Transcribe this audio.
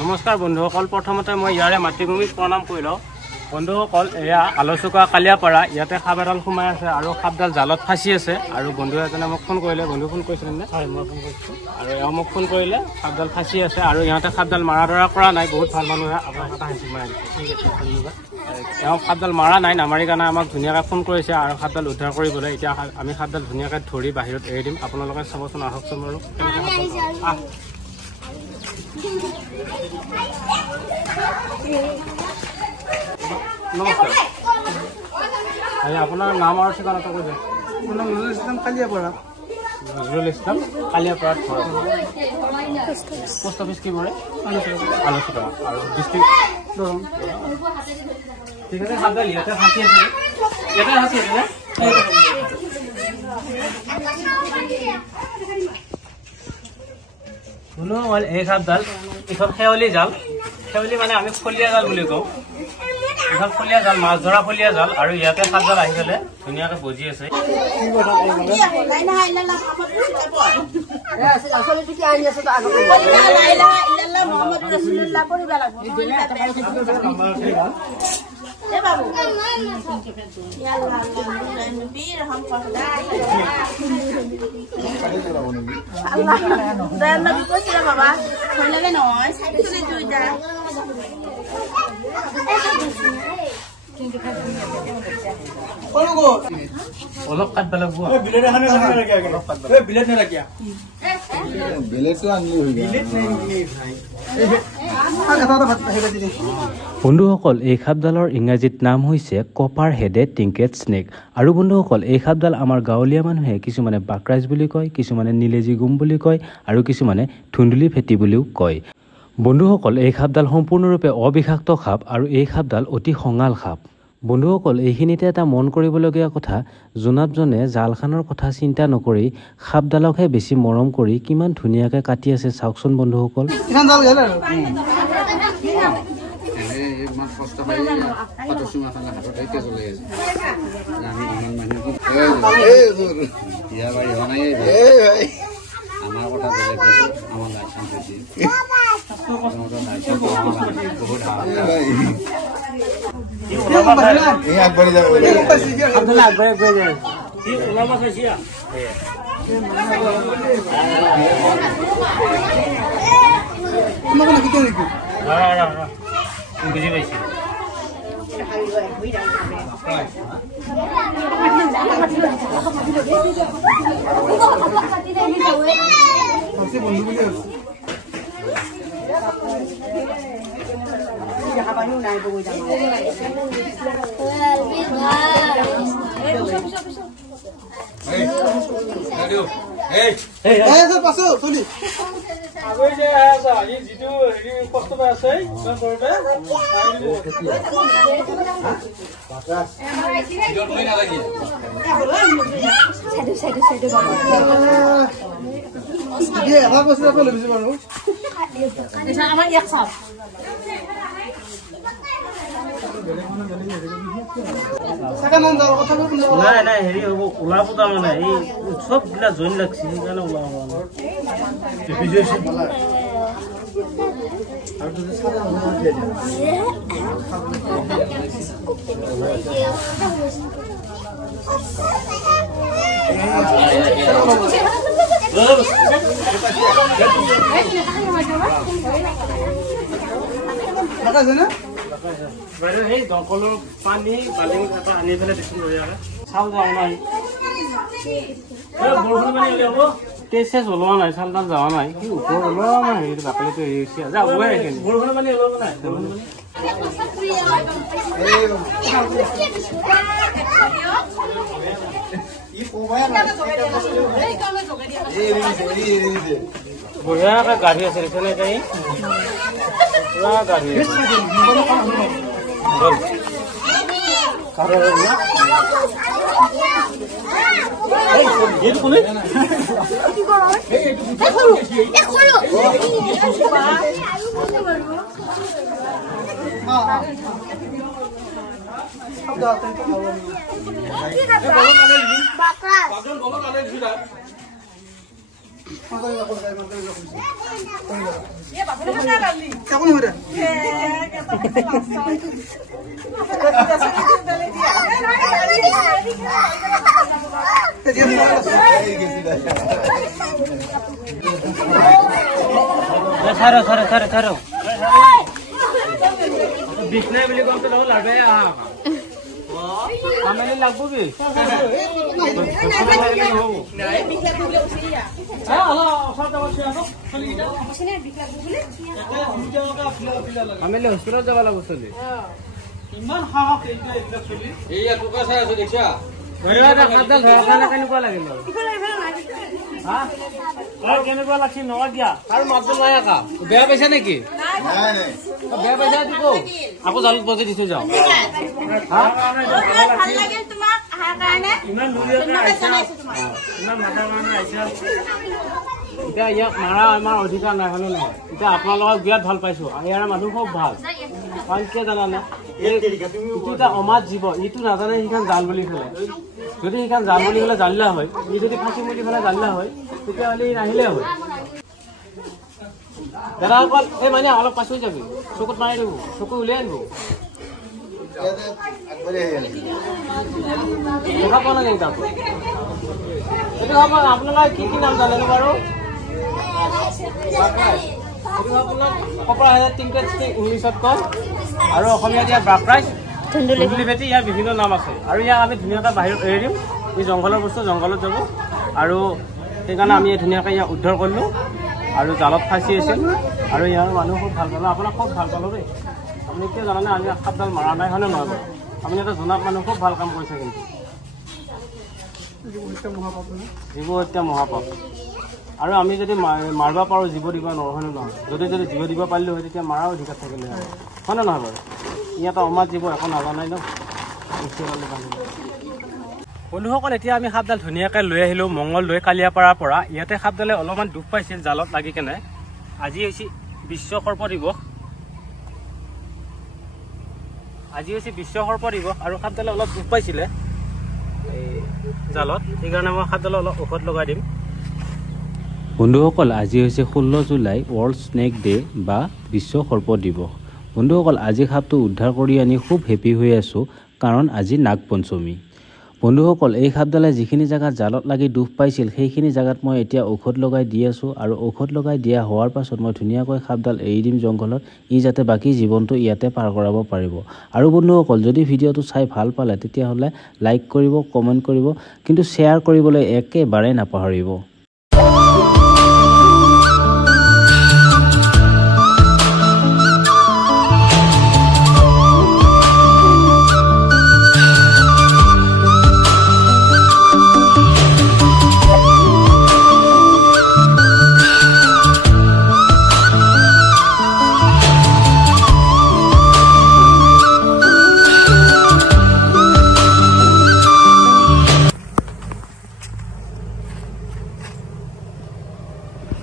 নমস্কাৰ বন্ধুসকল, প্ৰথমতে মই ইয়াৰে মাতৃভূমিক প্ৰণাম কৰি লওঁ। বন্ধুসকল, এয়া আলোচকা কালিয়াপাৰা, ইয়াতে সাপ এডাল সোমাই আছে আৰু সাপডাল জালত ফাঁচি আছে। আৰু বন্ধু এজনে মোক ফোন কৰিলে, বন্ধু ফোন কৰিছিলে নে? হয়, মই ফোন কৰিছোঁ। আৰু এওঁ মোক ফোন কৰিলে, সাপডাল ফাঁচি আছে আৰু ইহঁতে সাপডাল মাৰা ধৰা কৰা নাই। বহুত ভাল মানুহে আপোনাক এটা হেঁচি মাৰি দিছে। ঠিক আছে, ধন্যবাদ। এওঁ সাপডাল মাৰা নাই, নামাৰি কাৰণে আমাক ধুনীয়াকৈ ফোন কৰিছে আৰু সাপডাল উদ্ধাৰ কৰিবলৈ। এতিয়া আমি সাপডাল ধুনীয়াকৈ ধৰি বাহিৰত এৰি দিম। আপোনালোকে চাবচোন, আহকচোন বাৰু। নমস্কাৰ, আপোনাৰ নাম আৰু ঠিকনাটো কৈ দিয়ক। মোৰ নাম নজৰুল ইছলাম, কালিয়াপাৰা। নজৰুল ইছলাম, কালিয়াপাৰাত ঘৰ। পোষ্ট অফিচ কি পৰে? আলোচনা। আৰু ডিষ্ট্ৰিক্ট দৰং। ঠিক আছে, সাপডাল ইয়াতে ফাঁচি আছে, ইয়াতে ফাঁচি আছে নে? শুনো, এই সাপডাল এইখন শেৱালি জাল। শেৱালি মানে আমি ফলীয়া জাল বুলি কওঁ। এইখন ফলীয়া জাল, মাছ ধৰা ফলীয়া জাল। আৰু ইয়াতে সাপডাল আহি পেলাই ধুনীয়াকৈ বজি আছে। অলপ কাটব লাগিব। বন্ধুসকল, এই সাপডালৰ ইংৰাজীত নাম হৈছে কপাৰ হেডেড টিংকেট স্নেক। আৰু বন্ধুসকল, এই সাপডাল আমাৰ গাঁৱলীয়া মানুহে কিছুমানে বাকৰাইজ বুলি কয়, কিছুমানে নীলেজী গুম বুলি কয় আৰু কিছুমানে ধুন্দুলি ফেটি বুলিও কয়। বন্ধুসকল, এই সাপডাল সম্পূৰ্ণৰূপে অবিষাক্ত সাপ আৰু এই সাপডাল অতি খঙাল সাপ। বন্ধুসকল, এইখিনিতে এটা মন কৰিবলগীয়া কথা, জোনাবজনে জালখনৰ কথা চিন্তা নকৰি সাপডালকহে বেছি মৰম কৰি কিমান ধুনীয়াকৈ কাটি আছে চাওকচোন বন্ধুসকল। বুজি পাইছো। নাই নাই, হেৰি হ'ব, ওলাব তাৰমানে এই উৎসৱ বিলাক জইন লাগছে, সেইকাৰণে ওলাব। বাইদেউ, সেই দমকলৰ পানী বাল্টিং এটা আনি পেলাই দেখোন লৈ আহে। চাউল যাওঁ নাই, বৰষুণ পানী উলিয়াব। তেজ চেজ ওলোৱা নাই, চাউল তাল যোৱা নাই। কি ওপৰত অলপমান হেৰি বাকলিটো এৰি হৈছে। যাবই সেইখিনি বৰষুণ পানী ওলাব নাই। বঢ়িয়াকে গাড়ী আছে দেখিছেনে? পুৰা গাড়ী বিষ্ণু বুলি কওঁতে দেখোন লাভে আমেলি লাগব কি আমেলি হস্পিটেলত যাব লাগিব চলি ইমান সাহস কেনেকুৱা লাগিল কেনেকুৱা লাগছি নহয় দিয়া আৰু মাত্ৰ নাই আকা বেয়া পাইছা নেকি বেয়া পাইছা আকৌ জালত বজি দিছো যাওঁ ইমান এতিয়া ইয়াক মাৰা আমাৰ অধিকাৰ নাই হয়নে নহয় এতিয়া আপোনালোকক বিৰাট ভাল পাইছো আৰু ইয়াৰ মানুহ খুব ভাল কাৰণ কিয় জানানে ইটো এটা অমাত জীৱ ইটো নাজানে সিখন জাল বুলি পেলাই যদি সিখন জাল বুলি পেলাই জানিলা হয় ই যদি ফাঁচি বুলি পেলাই জানিলা হয় তেতিয়াহ'লে ই নাহিলে হয় দাদা অকল এই মানে অলপ পাছৈ যাবি চকুত মাৰি দিব চকু উলিয়াই আনিব দেখা পোৱা নাই আপোনালোকে কি কি নাম জানেনো বাৰু ইংলিছত কয় আৰু অসমীয়াত ইয়াৰ বাকৰাইজ ধুন্দুলি ভেটি ইয়াৰ বিভিন্ন নাম আছে আৰু ইয়াক আমি ধুনীয়াকৈ বাহিৰত এৰি দিম ই জংঘলৰ বস্তু জংঘলত যাব আৰু সেইকাৰণে আমি ধুনীয়াকৈ ইয়াক উদ্ধাৰ কৰিলোঁ আৰু জালত ফাঁচি আছিল আৰু ইয়াৰ মানুহ খুব ভাল পালোঁ আপোনাক খুব ভাল পালোঁ দেই আপুনি এতিয়া জানানে আমি সাপডাল মাৰা নাই হয়নে নহয় বাৰু আপুনি এটা জনাত মানুহ খুব ভাল কাম কৰিছে কিন্তু জীৱ হত্যা মহাপাপ আৰু আমি যদি মাৰিব পাৰোঁ জীৱ দিব নোৱাৰোঁ হয়নে নহয় যদি জীৱ দিব পাৰিলোঁ হয় তেতিয়া মাৰাৰ অধিকাৰ থাকিলে হয়নে নহয় বাৰু ইয়াত আমাৰ জীৱ একো নাজানাই ন বন্ধুসকল এতিয়া আমি সাপডাল ধুনীয়াকৈ লৈ আহিলোঁ মংগলদৈ কালিয়াপাৰাৰ পৰা ইয়াতে সাপডালে অলপমান দুখ পাইছিল জালত লাগি কেনে আজি হৈছে বিশ্ব সৰ্প দিৱস আৰু সাপডালে অলপ দুখ পাইছিলে এই জালত সেইকাৰণে মই সাপডালে অলপ ঔষধ লগাই দিম বন্ধুসকল আজি হৈছে 16 জুলাই ৱৰ্ল্ড স্নেক ডে বা বিশ্ব সৰ্প দিৱস বন্ধুসকল আজি সাপটো উদ্ধাৰ কৰি আনি খুব হেপী হৈ আছোঁ কাৰণ আজি নাগ পঞ্চমী বন্ধুসকল এই সাপডালে যিখিনি জেগাত জালত লাগি দুখ পাইছিল সেইখিনি জেগাত মই এতিয়া ঔষধ লগাই দি আছোঁ আৰু ঔষধ লগাই দিয়া হোৱাৰ পাছত মই ধুনীয়াকৈ সাপডাল এৰি দিম জংঘলত ই যাতে বাকী জীৱনটো ইয়াতে পাৰ কৰাব পাৰিব আৰু বন্ধুসকল যদি ভিডিঅ'টো চাই ভাল পালে তেতিয়াহ'লে লাইক কৰিব কমেণ্ট কৰিব কিন্তু শ্বেয়াৰ কৰিবলৈ একেবাৰে নাপাহৰিব